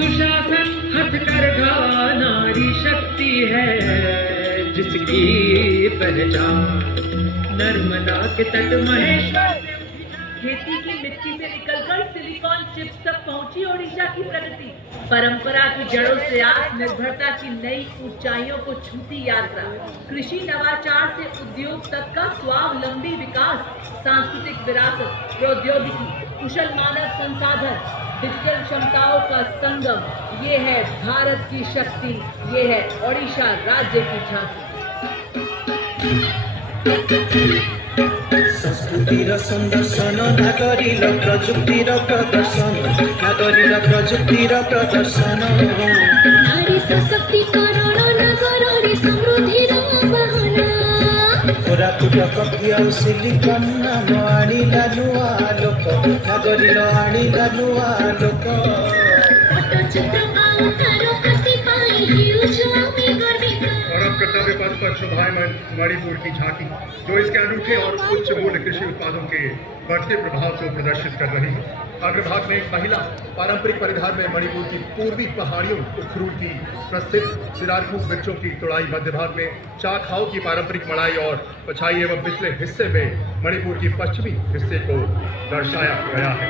सुशासन हथकरघा नारी शक्ति है, जिसकी पहचान नर्मदा के तट महेश्वर से। खेती की मिट्टी से निकलकर सिलिकॉन चिप्स तक पहुंची ओडिशा की प्रगति। परंपरा की जड़ों से आत्मनिर्भरता की नई ऊंचाइयों को छूती यात्रा। कृषि नवाचार से उद्योग तक का स्वावलंबी विकास। सांस्कृतिक विरासत, प्रौद्योगिकी, कुशल मानव संसाधन, डिजिटल क्षमताओं का संगम। ये है भारत की शक्ति, ये है ओडिशा राज्य की झांकी। संस्कृतिर संदर्शन नागरिक प्रजुक्तिर प्रदर्शन, नागरिक प्रजुक्तिर प्रदर्शन। नारी सशक्तिकरण नगररे समृद्धिर बहना। कोरापुट कक्षी आउ सिलिकन नाम आनिला नुआ लोक, नागरिक आनिला नुआ लोक। पट्टचित्र आउ तारकसी पाई हिउँछ हामी गर्वित। और अब कर्तव्य पथ पर शोभायमान मणिपुर की झांकी, जो इसके अनूठे और उच्च मूल्य कृषि उत्पादों के बढ़ते प्रभाव को प्रदर्शित कर रही है। अग्रभाग में एक महिला पारंपरिक परिधान में मणिपुर की पूर्वी पहाड़ियों उखरूल की प्रसिद्ध सिरारकूप वृक्षों की तुड़ाई, मध्य भाग में चाखाओ की पारंपरिक मड़ाई और पछाई एवं पिछले हिस्से में मणिपुर की पश्चिमी हिस्से को दर्शाया गया है।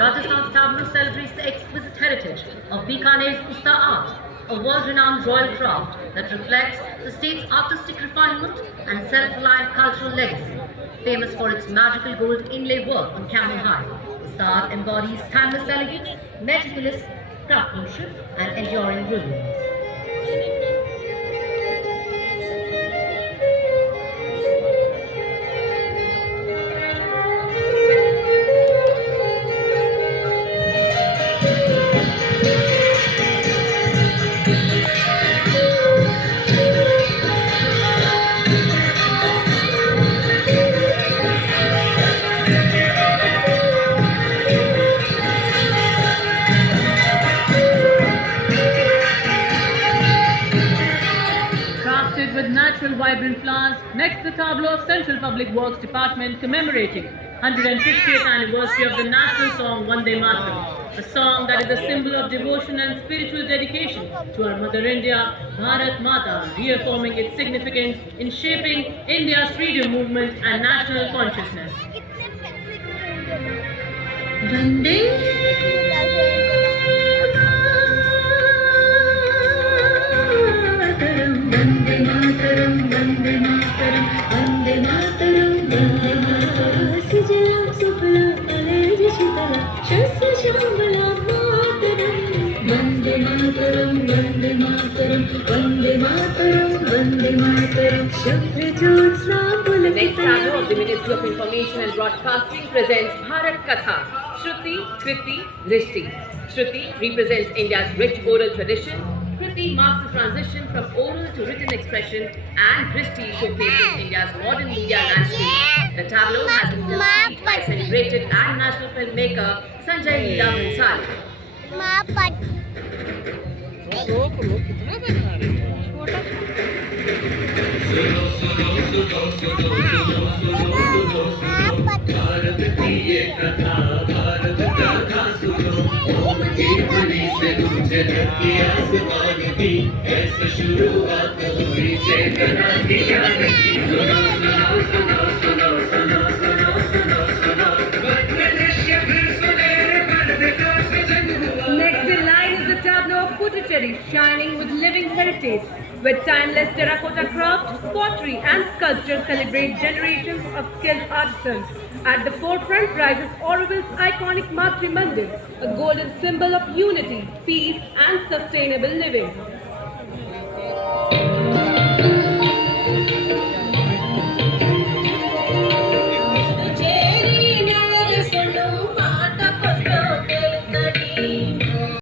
Rajasthan's tableau celebrates the exquisite heritage of Bikaner's Usta art, a world-renowned royal craft that reflects the state's artistic refinement and self-reliant cultural legacy. Famous for its magical gold inlay work on camel hide, Usta art embodies timeless elegance, meticulous craftsmanship, and enduring brilliance. With natural vibrant flowers, next the tableau of Central Public Works Department commemorating 150th anniversary of the national song Vande Mataram, a song that is a symbol of devotion and spiritual dedication to our Mother India, Bharat Mata, reaffirming its significance in shaping India's freedom movement and national consciousness. Vande Mataram, Vande Mataram, Vande Mataram, Vande Mataram. Sujalam Sufalam Alayaj Shitalam Shasya Shambhalam Mataram. Vande Mataram, Vande Mataram, Vande Mataram, Vande Mataram. Shakti Jyotsna The next tableau of the Ministry of Information and Broadcasting presents Bharat Katha, Shruti, Kriti, Drishti. Shruti represents India's rich oral tradition. Kriti marks the transition from oral to written expression, and Drishti showcases India's modern media landscape. The tableau has been conceived by celebrated and national filmmaker Sanjay Leela Bhansali. Next in line is the tableau of Puducherry, shining with living heritage, where timeless terracotta craft, pottery and sculpture celebrate generations of skilled artisans. At the forefront rises Auroville's iconic Matri Mandir, a golden symbol of unity, peace and sustainable living.